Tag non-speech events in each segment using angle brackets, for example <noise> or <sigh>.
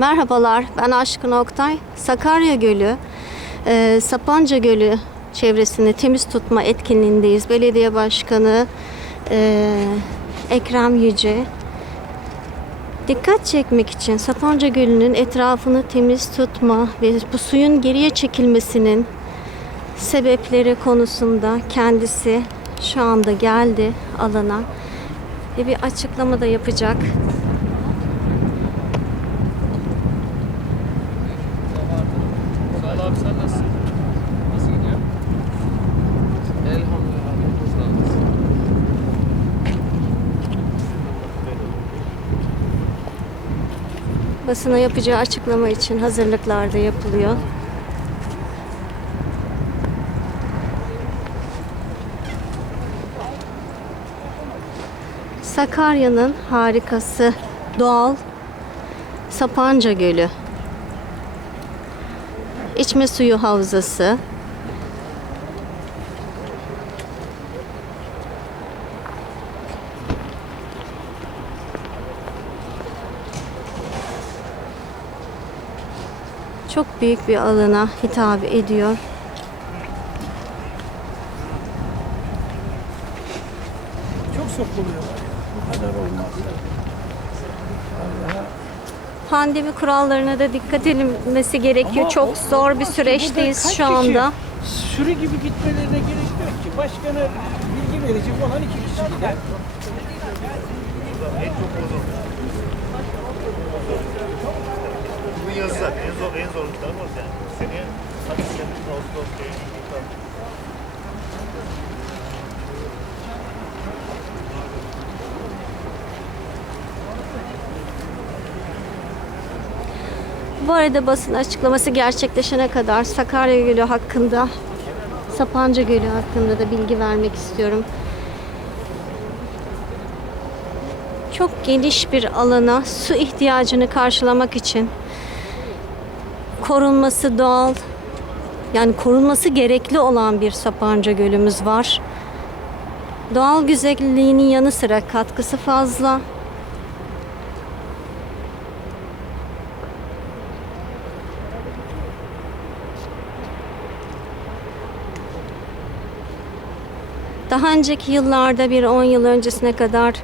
Merhabalar, ben Aşkın Oktay. Sakarya Gölü, e, Sapanca Gölü çevresini temiz tutma etkinliğindeyiz. Belediye Başkanı e, Ekrem Yüce dikkat çekmek için Sapanca Gölü'nün etrafını temiz tutma ve bu suyun geriye çekilmesinin sebepleri konusunda kendisi şu anda geldi alana ve bir açıklama da yapacak. Sağ ol abi sen nasılsın? Nasıl gidiyor? Elhamdülillah. Sağ olasın. Basına yapacağı açıklama için hazırlıklar da yapılıyor. Sakarya'nın harikası doğal Sapanca Gölü. İçme suyu havzası. Çok büyük bir alana hitap ediyor. Çok sokuluyorlar. Bu kadar olmaz. Pandemi kurallarına da dikkat edilmesi gerekiyor. Ama Çok zor bir süreçteyiz şu anda. Sürü gibi gitmelerine gerek yok ki. Başkana bilgi verecek olan iki kişi gider. Bu yazı en zor en zorlukları var yani. Seneye Haziran, Temmuz, Ağustos, Eylül. Bu arada basın açıklaması gerçekleşene kadar Sakarya Gölü hakkında, Sapanca Gölü hakkında da bilgi vermek istiyorum. Çok geniş bir alana su ihtiyacını karşılamak için korunması doğal, yani korunması gerekli olan bir Sapanca Gölümüz var. Doğal güzelliğinin yanı sıra katkısı fazla. Daha önceki yıllarda bir 10 yıl öncesine kadar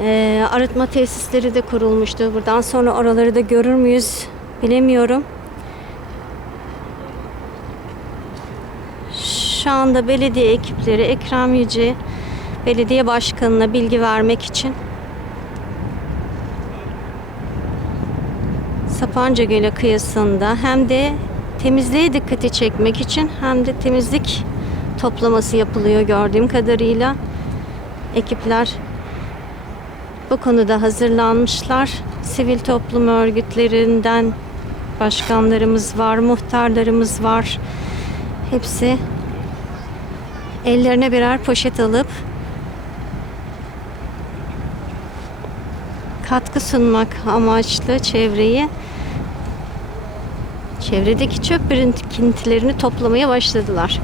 e, arıtma tesisleri de kurulmuştu. Buradan sonra oraları da görür müyüz bilemiyorum. Şu anda belediye ekipleri Ekrem Yüce belediye başkanına bilgi vermek için Sapanca Gölü kıyısında hem de temizliğe dikkati çekmek için hem de temizlik toplaması yapılıyor gördüğüm kadarıyla. Ekipler bu konuda hazırlanmışlar. Sivil toplum örgütlerinden başkanlarımız var, muhtarlarımız var. Hepsi ellerine birer poşet alıp katkı sunmak amaçlı çevreyi çevredeki çöp birikintilerini toplamaya başladılar.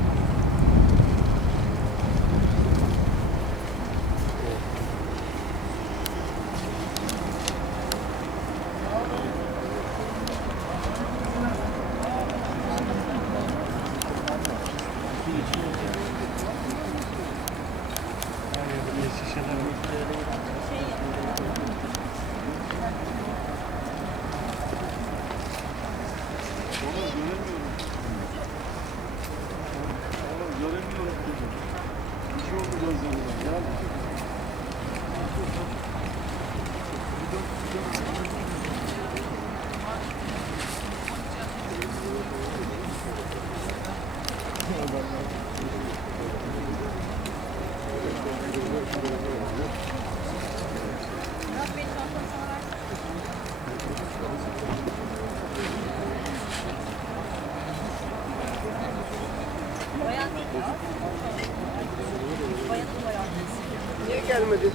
gelmedin?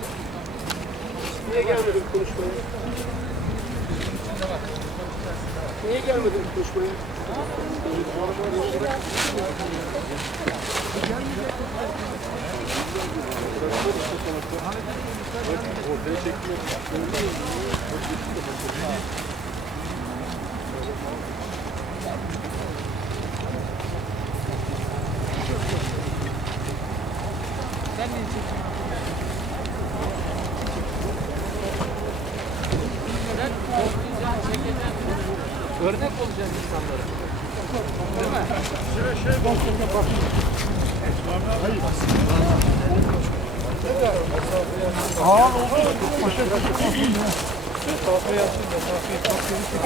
Niye gelmedin konuşmaya? Niye gelmedin konuşmaya? Ortaya çekmiyor. Ben de çekeyim. Örnek olacaksın insanlara. Değil mi?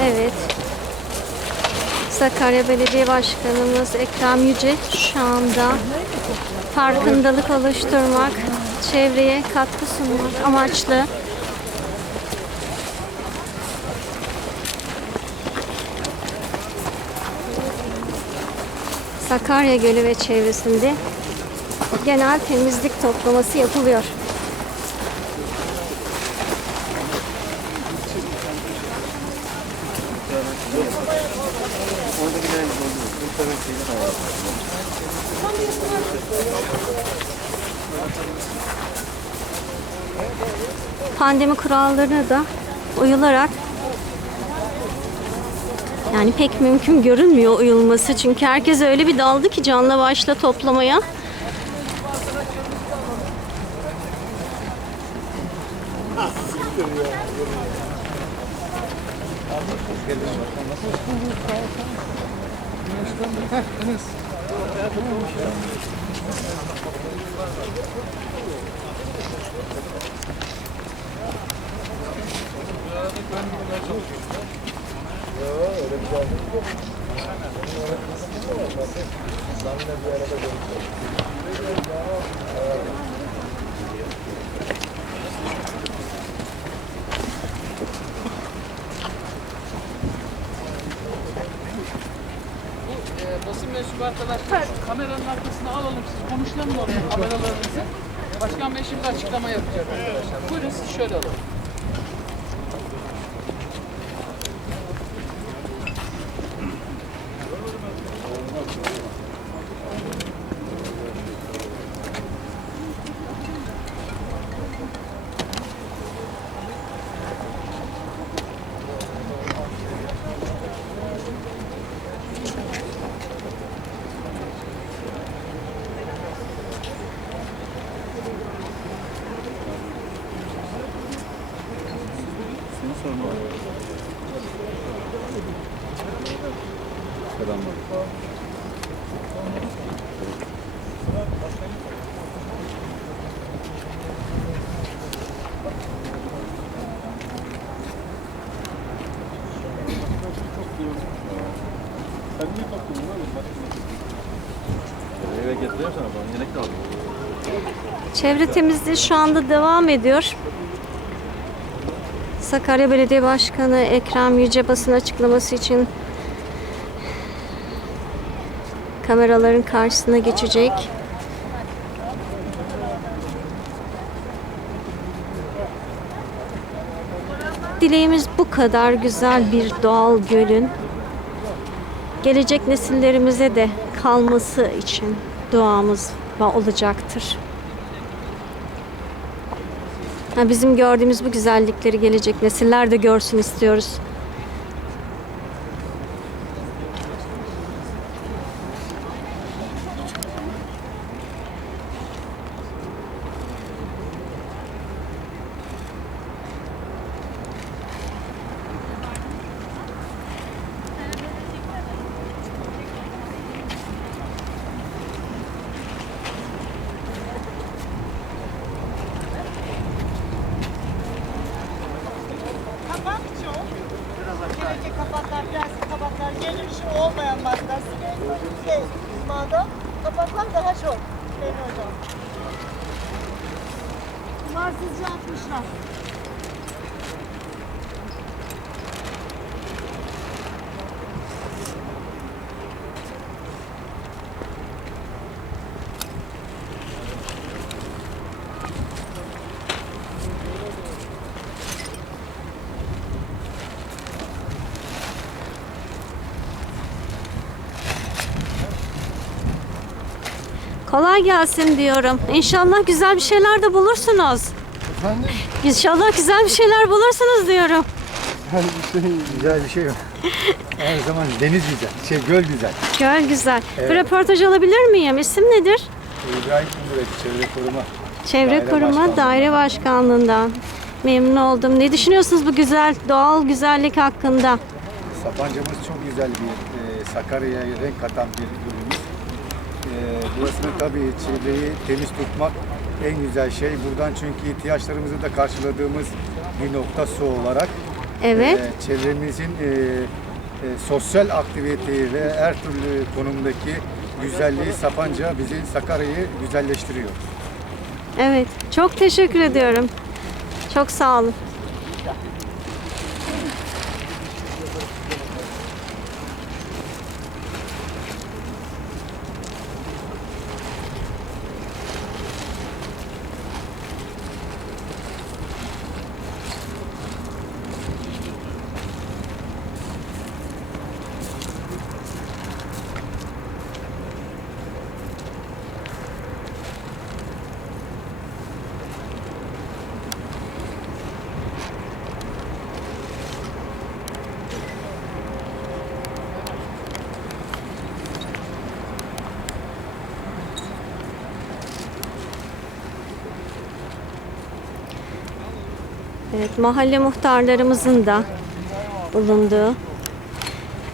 Evet. Sakarya Belediye Başkanımız Ekrem Yüce şu anda farkındalık oluşturmak, çevreye katkı sunmak amaçlı Sakarya Gölü ve çevresinde genel temizlik toplaması yapılıyor. Pandemi kurallarına da uyularak yani pek mümkün görünmüyor uyulması çünkü herkes öyle bir daldı ki canla başla toplamaya. e, basın mensubu arkadaşlar kameranın arkasına alalım siz konuşalım oraya kameralarınızı. Başkan Bey şimdi açıklama yapacak arkadaşlar. Buyurun siz şöyle alın. Eve getiriyorsan bana yemek de aldım. Çevre temizliği şu anda devam ediyor. Sakarya Belediye Başkanı Ekrem Yüce basın açıklaması için kameraların karşısına geçecek. Dileğimiz bu kadar güzel bir doğal gölün gelecek nesillerimize de kalması için duamız olacaktır. Bizim gördüğümüz bu güzellikleri gelecek nesiller de görsün istiyoruz. Kapak çok. Gelecek kapaklar, plastik kapaklar gelir şu olmayan madde. Şey, imada kapaklar daha çok. Süleyman Hocam. Bunlar sizce atmışlar. Kolay gelsin diyorum. İnşallah güzel bir şeyler de bulursunuz. Efendim? İnşallah güzel bir şeyler bulursunuz diyorum. Yani bir şey, güzel bir şey yok. Her zaman deniz güzel, şey göl güzel. Göl güzel. Bir röportaj alabilir miyim? İsim nedir? İbrahim Kundurek, çevre koruma. Çevre Daire Koruma Başkanlığı. Daire Başkanlığından. Memnun oldum. Ne düşünüyorsunuz bu güzel doğal güzellik hakkında? Sapancamız çok güzel bir e, Sakarya'ya renk katan bir ürünümüz. E, burasını tabii çevreyi temiz tutmak en güzel şey. Buradan çünkü ihtiyaçlarımızı da karşıladığımız bir nokta su olarak. Evet. e, çevremizin e, e, sosyal aktiviteyi ve her türlü konumdaki güzelliği Sapanca bizi Sakarya'yı güzelleştiriyor. Evet. Çok teşekkür ediyorum. Çok sağ olun. Evet, mahalle muhtarlarımızın da bulunduğu.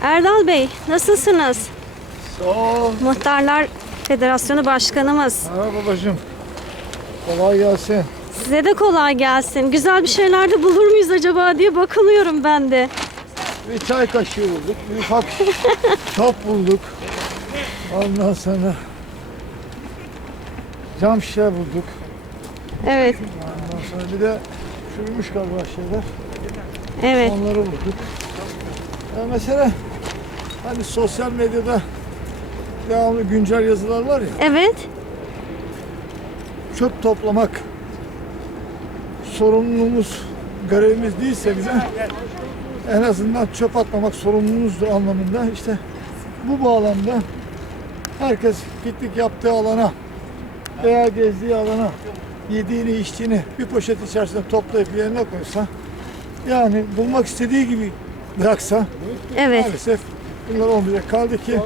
Erdal Bey, nasılsınız? Sağ ol. Muhtarlar Federasyonu Başkanımız. Merhaba babacığım. Kolay gelsin. Size de kolay gelsin. Güzel bir şeyler de bulur muyuz acaba diye bakınıyorum ben de. Bir çay kaşığı bulduk. Bir ufak <laughs> top bulduk. Ondan sonra cam şişe bulduk. Evet, Ondan sonra bir de çürümüş galiba şeyler. evet. Onları bulduk. Ya mesela hani sosyal medyada devamlı güncel yazılar var ya. Evet, Çöp toplamak sorumluluğumuz, görevimiz değilse bize en azından çöp atmamak sorumluluğumuzdur anlamında. İşte bu bağlamda herkes piknik yaptığı alana veya gezdiği alana yediğini içtiğini bir poşet içerisinde toplayıp yerine koysa yani bulmak istediği gibi bıraksa evet. maalesef bunlar olmayacak. Kaldı ki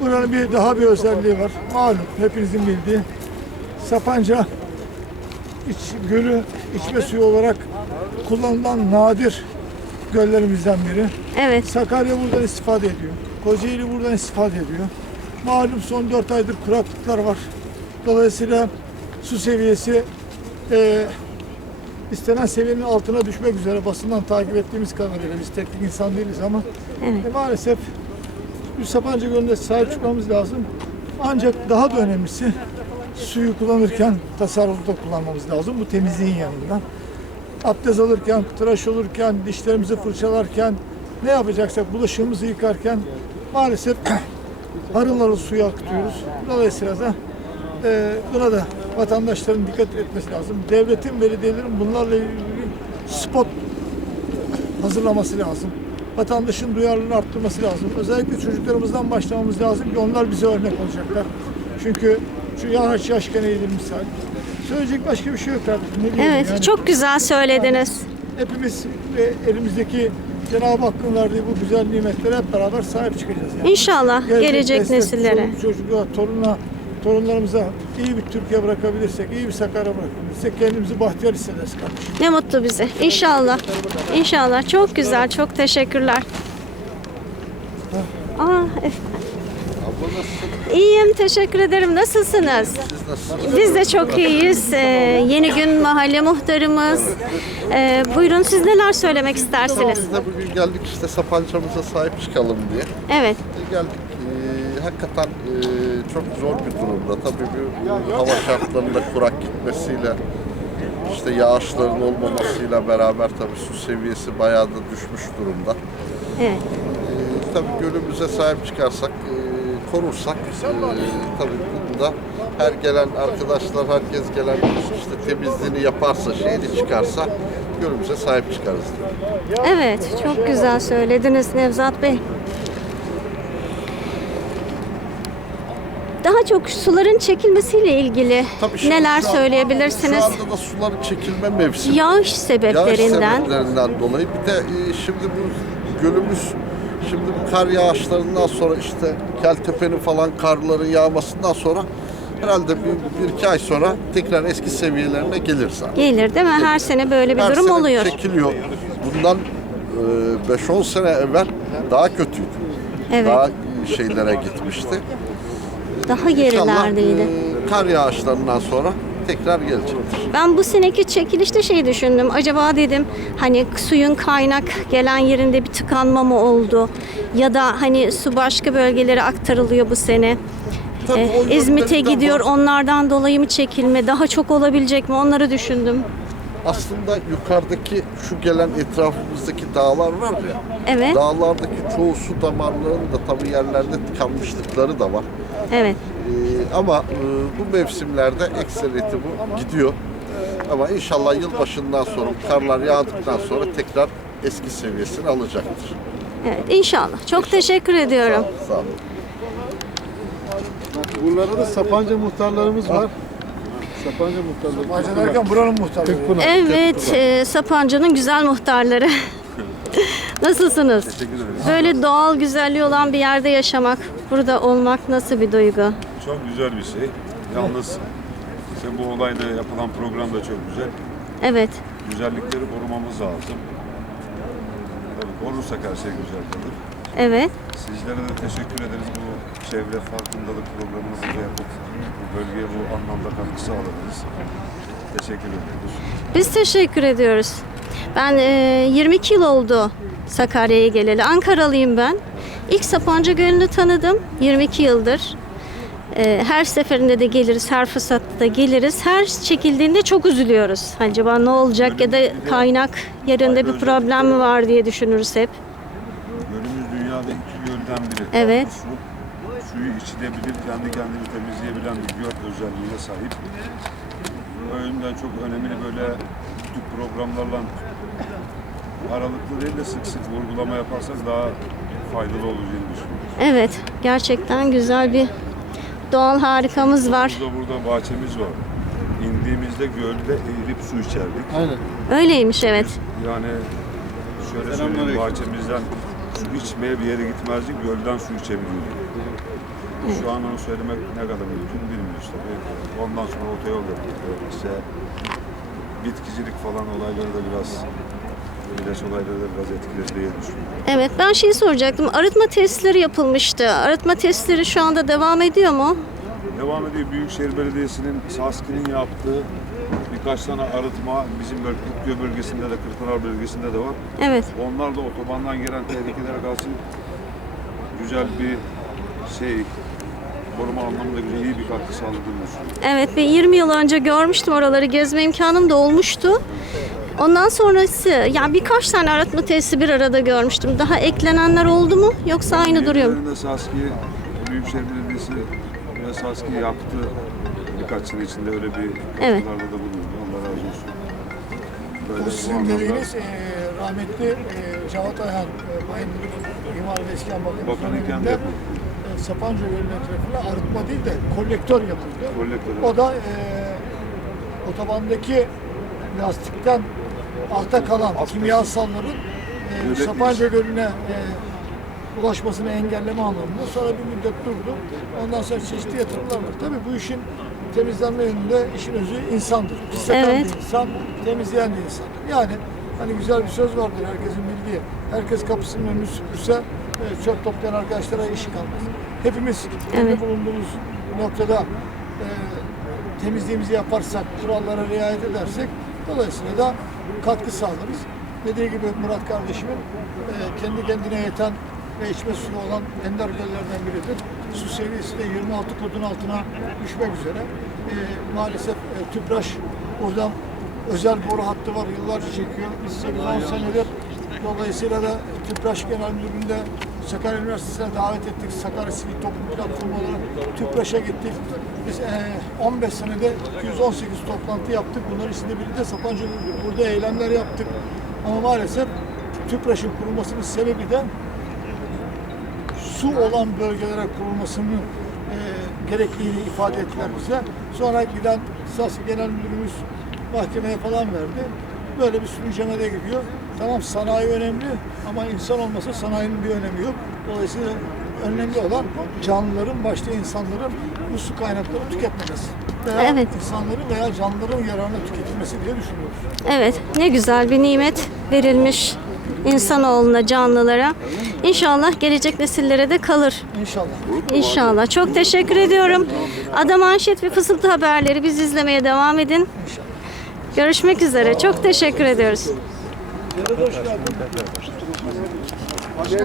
buranın bir daha bir özelliği var. Malum hepinizin bildiği Sapanca iç, gölü içme suyu olarak kullanılan nadir göllerimizden biri. Evet, Sakarya buradan istifade ediyor. Kocaeli buradan istifade ediyor. Malum son 4 aydır kuraklıklar var. Dolayısıyla su seviyesi eee istenen seviyenin altına düşmek üzere basından takip ettiğimiz kadarıyla biz teknik insan değiliz ama Evet. e, maalesef bu Sapanca Gölü'ne sahip çıkmamız lazım. Ancak daha da önemlisi suyu kullanırken tasarrufta kullanmamız lazım bu temizliğin yanında. Abdest alırken, tıraş olurken, dişlerimizi fırçalarken, ne yapacaksak bulaşığımızı yıkarken maalesef <clears throat> harıl harıl suyu akıtıyoruz. Dolayısıyla da e, buna da vatandaşların dikkat etmesi lazım. Devletin, belediyelerin bunlarla ilgili spot hazırlaması lazım. Vatandaşın duyarlılığını arttırması lazım. Özellikle çocuklarımızdan başlamamız lazım ki onlar bize örnek olacaklar. Çünkü şu yaş yaşken eğilir misal. Söyleyecek başka bir şey yok kardeşim. Ne evet. yani? Çok güzel söylediniz. Hepimiz ve elimizdeki Cenab-ı Hakk'ın verdiği bu güzel nimetlere hep beraber sahip çıkacağız. Yani. İnşallah gelecek nesil, nesillere. çoluk Çocuğa, torununa, torunlarımıza iyi bir Türkiye bırakabilirsek, iyi bir Sakarya bırakabilirsek kendimizi bahtiyar hissederiz kardeşim. Ne mutlu bize. İnşallah. İnşallah. Çok güzel. Çok teşekkürler. Aa, ef- İyiyim, teşekkür ederim. Nasılsınız? Biz de çok iyiyiz. Ee, yeni gün mahalle muhtarımız. Ee, buyurun siz neler söylemek istersiniz? Biz de bugün geldik işte Sapancamıza sahip çıkalım diye. Evet, E, Geldik. Hakikaten e, çok zor bir durumda. Tabii bu hava şartlarında kurak gitmesiyle işte yağışların olmamasıyla beraber tabii su seviyesi bayağı da düşmüş durumda. evet. E, tabii gölümüze sahip çıkarsak, e, korursak e, tabii bunda her gelen arkadaşlar, herkes gelen işte temizliğini yaparsa, şeyini çıkarsa gölümüze sahip çıkarız. Evet, çok güzel söylediniz Nevzat Bey. Daha çok suların çekilmesiyle ilgili Tabii şimdi neler şu an- söyleyebilirsiniz? Şu anda da suların çekilme mevsimi. Yağış Yağış sebeplerinden. sebeplerinden dolayı. Bir de e, şimdi bu gölümüz şimdi bu kar yağışlarından sonra işte Keltepe'nin falan karların yağmasından sonra herhalde bir, bir iki ay sonra tekrar eski seviyelerine gelir zaten. Gelir değil mi? Her sene böyle bir Her durum sene oluyor. çekiliyor. Bundan e, 5-10 sene evvel daha kötüydü. Evet. Daha şeylere gitmişti. Daha gerilerdeydi. e, kar yağışlarından sonra tekrar gelecektir. Ben bu seneki çekilişte şey düşündüm. Acaba dedim hani suyun kaynak gelen yerinde bir tıkanma mı oldu? Ya da hani su başka bölgelere aktarılıyor bu sene. Tabii Ee, İzmit'e gidiyor onlardan dolayı mı çekilme? Daha çok olabilecek mi? Onları düşündüm. Aslında yukarıdaki şu gelen etrafımızdaki dağlar var ya. Evet. Dağlardaki çoğu su damarlarının da tabii yerlerde tıkanmışlıkları da var. Evet. Ee, ama e, bu mevsimlerde ekseriyeti bu gidiyor. Ama inşallah yılbaşından sonra karlar yağdıktan sonra tekrar eski seviyesini alacaktır. Evet inşallah. Çok teşekkür ediyorum. Sağ olun. Buralarda da Sapanca muhtarlarımız var. Sapanca muhtarları. Sapanca derken buranın muhtarları. Evet, e, Sapanca'nın güzel muhtarları. <laughs> Nasılsınız? Böyle doğal güzelliği olan bir yerde yaşamak, burada olmak nasıl bir duygu? Çok güzel bir şey. Yalnız işte bu olayda yapılan program da çok güzel. Evet, Güzellikleri korumamız lazım. Tabii korursak her şey güzel kalır. evet. Sizlere de teşekkür ederiz bu çevre farkındalık programını burada yapıp bölgeye bu anlamda katkı sağladınız. Teşekkür ediyoruz. Biz teşekkür ediyoruz. Ben e, 22 yıl oldu Sakarya'ya geleli. Ankaralıyım ben. İlk Sapanca Gölü'nü tanıdım 22 yıldır. E, her seferinde de geliriz, her fırsatta da geliriz. Her çekildiğinde çok üzülüyoruz. Acaba ne olacak ya da kaynak yerinde bir problem mi var diye düşünürüz hep. Gölümüz dünyada iki gölden biri. Evet. Suyu içilebilir, kendi kendini temizleyebilen bir göl özelliğine sahip. O çok önemli böyle tip programlarla aralıklı değil de sık sık vurgulama yaparsak daha faydalı olacağını düşünüyorum. Evet, gerçekten güzel bir doğal harikamız var. Burada burada bahçemiz var. İndiğimizde gölde eğilip su içerdik. Aynen. Öyleymiş evet. Yani şöyle söyleyeyim bahçemizden su içmeye bir yere gitmezdik, gölden su içebiliyorduk. Şu an onu söylemek ne kadar mümkün bilmiyoruz tabii. Ondan sonra otoyol yapıldı. İşte bitkicilik falan olayları da biraz ilaç olayları da biraz etkiledi diye düşünüyorum. Evet ben şeyi soracaktım. Arıtma testleri yapılmıştı. Arıtma testleri şu anda devam ediyor mu? Devam ediyor. Büyükşehir Belediyesi'nin SASKİ'nin yaptığı birkaç tane arıtma bizim böyle Kırkköy bölgesinde de Kırkpınar bölgesinde de var. Evet. Onlar da otobandan gelen tehlikelere karşı güzel bir şey koruma anlamında güzel iyi bir katkı sağladığını düşünüyorum. Evet ve 20 yıl önce görmüştüm oraları. Gezme imkanım da olmuştu. Ondan sonrası yani birkaç tane arıtma tesisi bir arada görmüştüm. Daha eklenenler oldu mu yoksa aynı duruyor mu? Yerlerinde SASKİ, Büyükşehir Belediyesi ve SASKİ yaptı. Birkaç sene içinde öyle bir Evet. katkılarda da bulundu. Allah razı olsun. Böyle Bu bu sizin anlamda dediğiniz e, rahmetli e, Cavat Ayhan, e, Bayındırlık İmar ve İskan Bakanı Bakanıyken de döneminde Sapanca Gölü'nün etrafına arıtma değil de kolektör yapıldı. Kolektör, O da e, otobandaki lastikten alta kalan kimyasalların e. Sapanca Gölü'ne e, ulaşmasını engelleme anlamında sonra bir müddet durdu. Ondan sonra çeşitli yatırımlar var. Tabii bu işin temizlenme yönünde işin özü insandır. Pisleten Evet. insan, temizleyen de insandır. Yani hani güzel bir söz vardır herkesin bildiği. Herkes kapısının önünü süpürse e, çöp toplayan arkadaşlara iş kalmaz. Hepimiz Evet. bulunduğumuz noktada e, temizliğimizi yaparsak, kurallara riayet edersek dolayısıyla da katkı sağlarız. Dediği gibi Murat kardeşimin e, kendi kendine yeten ve içme suyu olan ender göllerden biridir. Su seviyesi de 26 kodun altına düşmek üzere. E, maalesef e, tüpraş oradan özel boru hattı var yıllarca çekiyor. Biz 8-10 senedir dolayısıyla da tüpraş genel müdürlüğünde Sakarya Üniversitesi'ne davet ettik. Sakarya Sivil Toplum Platformu olarak TÜPRAŞ'a gittik. Biz e, 15 senede 218 toplantı yaptık. Bunların içinde biri de Sapanca burada eylemler yaptık. Ama maalesef TÜPRAŞ'ın kurulmasının sebebi de su olan bölgelere kurulmasının e, gerekliliğini ifade ettiler bize. Sonra giden SASK Genel Müdürümüz mahkemeye falan verdi. Böyle bir sürüncemede gidiyor. Tamam sanayi önemli ama insan olmasa sanayinin bir önemi yok. Dolayısıyla önemli olan canlıların, başta insanların bu su kaynaklarını tüketmemesi. Veya Evet. insanların veya canlıların yararına tüketilmesi diye düşünüyoruz. Evet, ne güzel bir nimet verilmiş insanoğluna, canlılara. İnşallah gelecek nesillere de kalır. İnşallah. İnşallah. Çok teşekkür ediyorum. Ada Manşet ve Fısıltı Haberleri biz izlemeye devam edin. Görüşmek üzere. Çok teşekkür ediyoruz. Ні, ну, не дошла.